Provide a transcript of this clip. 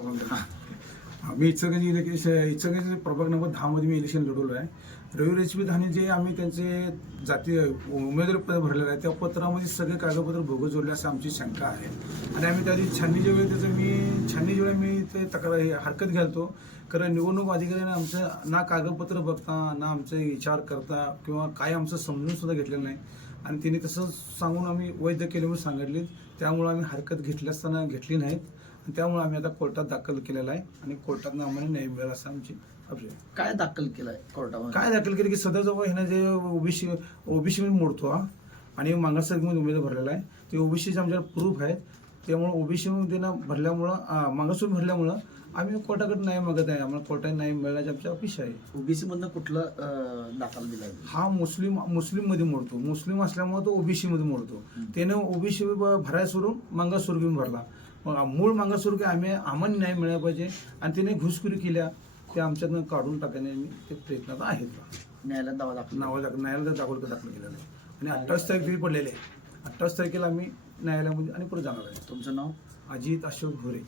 मी इचलकरंजी प्रभाग नंबर 10 मध्ये मी इलेक्शन लढवलो आहे. रवी रेचबी धाने जे आम्ही त्यांचे जाती उमेदवारी पत्र भरलेलं आहे त्या पत्रामध्ये सगळे कागदपत्र भोगस जोडले असं आमची शंका आहे. आणि आम्ही त्या दिवशी छाननीच्या वेळी मी ते तक्रार हरकत घालतो. कारण निवडणूक अधिकाऱ्याने आमचं ना कागदपत्र बघता ना आमचे विचार करता किंवा काय आमचं समजून सुद्धा घेतलेलं नाही. आणि तिने तसं सांगून आम्ही वैध केले म्हणून सांगितले. त्यामुळे आम्ही हरकत घेतली असताना घेतली नाहीत. त्यामुळे आम्ही आता कोर्टात दाखल केलेला आहे आणि कोर्टातनं आम्हाला न्याय मिळेल असं आमची अपेक्षा आहे. काय दाखल केलंय कोर्टामध्ये? काय दाखल केलं की सदर जवळ ह्यानं जे ओबीसी मध्ये मोडतो आणि मागासवर्गीय उमेदवार भरलेला आहे ते ओबीसीचे आमच्याकडे प्रूफ आहेत. त्यामुळे ओबीसी मध्ये भरल्यामुळं मागासवर्ग भरल्यामुळं आम्ही कोर्टाकडे न्याय मागत आहे. आम्हाला कोर्टाने न्याय मिळायची आमची अपेक्षा आहे. ओबीसी मधनं कुठलं दाखल दिलाय? हा मुस्लिम मध्ये मोडतो. मुस्लिम असल्यामुळे तो ओबीसी मध्ये मोडतो. त्यानं ओबीसी भरायला सोडून मागासवर्गीय भरला. मग मूळ मागासवर्गीय आम्हाला न्याय मिळाला पाहिजे आणि त्याने घुसखोरी केल्या ते आमच्यातनं काढून टाकण्याने ते प्रयत्नात आहेत. न्यायालयात दावा दाखल न्यायालयात दाखल केलेला आहे आणि 28 तारखेला पडलेले आहे. 28 तारखेला आम्ही न्यायालयामध्ये आणि परत जाणार आहे. तुमचं नाव? अजित अशोक भोरे.